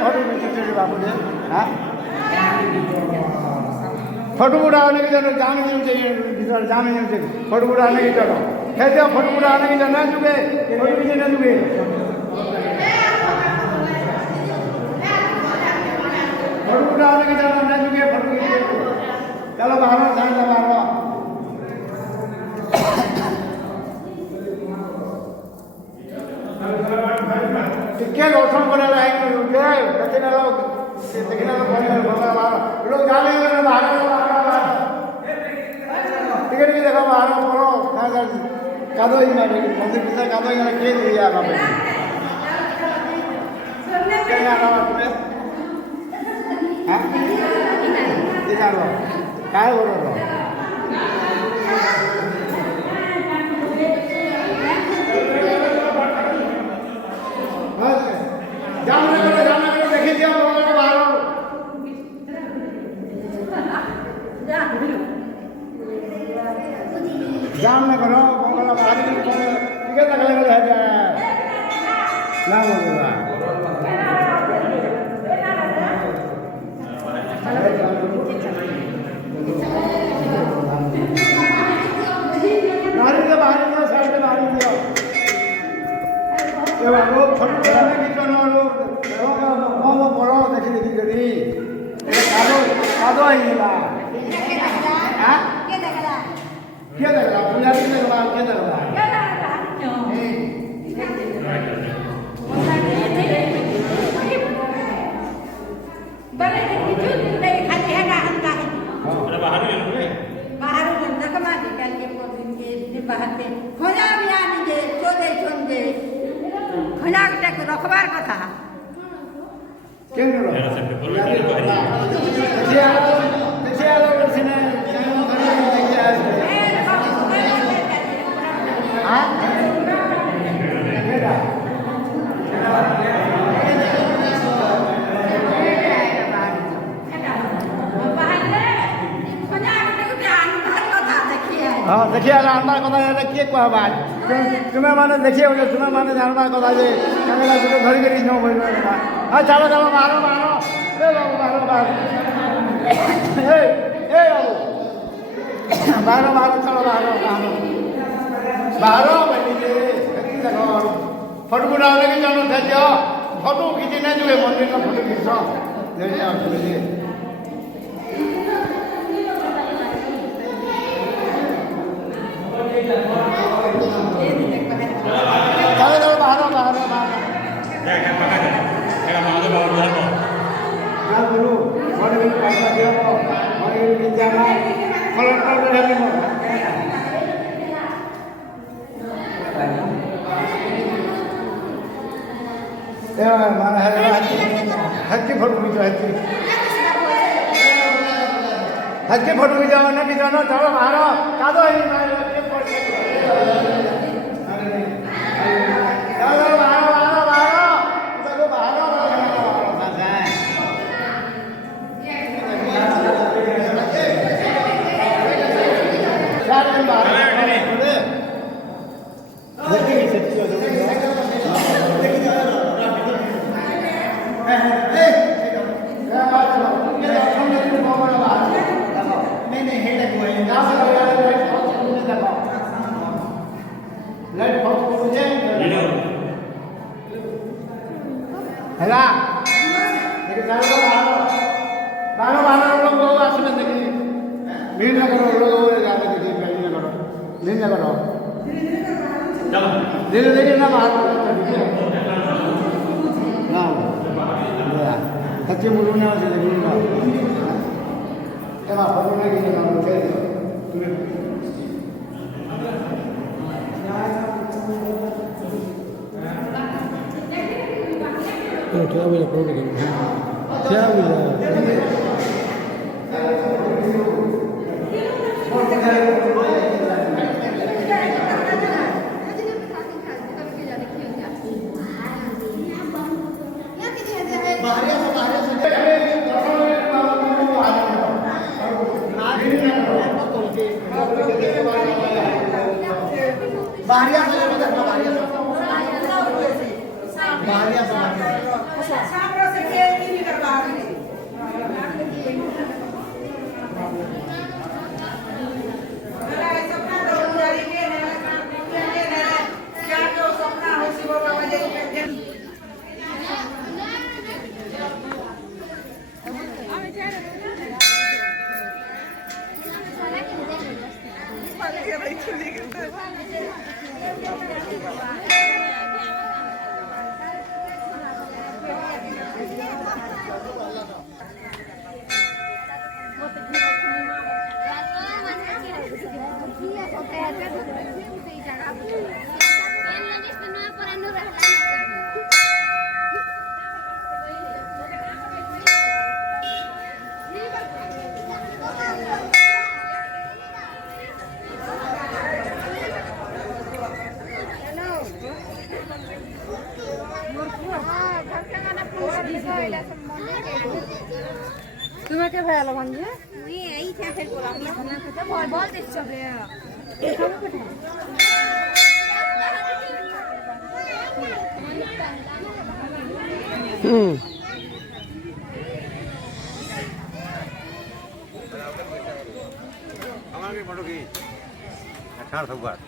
photo खींचे बाबू ने हाँ फोटो उड़ाने की जरूरत जाने नहीं चाहिए जाने नहीं चाहिए फोटो उड़ाने की जरूरत कहते हो फोटो उड़ाने की जरूरत ना चुके फोटो खींचे ना चुके फोटो उड़ाने की जरूरत ना चुके फोटो खींचे चलो बाहर साइड से बाहर टिके रोशन बना रहा है देखने लोग लोग जाने बाहर टिकट की देखो बाहर पड़ो कादो ही मारे मंदिर भीतर कादो ही के दिया आप क्या आना तुम्हें हाँ दिखा लो काय बोलो लो जामने करो देखिए क्या बोलो के बाहर जाम न करो बोलो बाहर टिकट लगा रह जाए ना बोलूँगा बाहर के बाहर के साइड में बाहर दियो ये वो फोटो लेने की तो ना लो वो बड़ो देखी देखी करी ये कादो ही ना हां क्या देख रहा पूजा की देख रहा क्या देख रहा बड़े किचन नहीं खाली है ना हम का अरे बाहर ले लो बाहर बंदा कमा के कल के बाहर पे खोजा भी आनी जे छोड़े छोड़े खोजा के रखबार कथा केन रो देखिए आलो सिने जानो करे देखिए आज हां केड़ा हाँ देखिए अंदर कथा है किए कह बात तुम्हें माने देखिए बोले तुम्हें माने जानना कथा जे कांगला गुटे धरि करी न होई हां चलो चलो मारो मारो ए बाबू मारो मारो ए बाबू मारो चलो मारो बैठी जे देखो फोटो उड़ाने की जानो देखियो फोटो खींचे ना जो मंदिर का फोटो खींचो देखिए आप देखिए चलो बाहर क्या बोलूं बड़े बड़े पैसा दियो बड़े बड़े जाना फलन कर रहे हो ए माने हक्की फोटो खींचो हक्की फोटो खींचो ना कि जानो चलो बाहर कादो ही मारो ହେଲା देखिए चलो बाहर बाहर लोग लोग आसने देखिए भीड़ न करो लोग जाते देखिए भीड़ न करो धीरे धीरे ना बाहर ना सच्चे मुझे ना से देखिए ना एमा फोटो नहीं कि ना उठे क्या बोला प्रोग्राम क्या बोला बाहरिया তোমাকে ভালো বন্ধু তুই এই থাকে গোলাম না বল বল দিচ্ছ আমার কি ফটো কি ছাড় সবার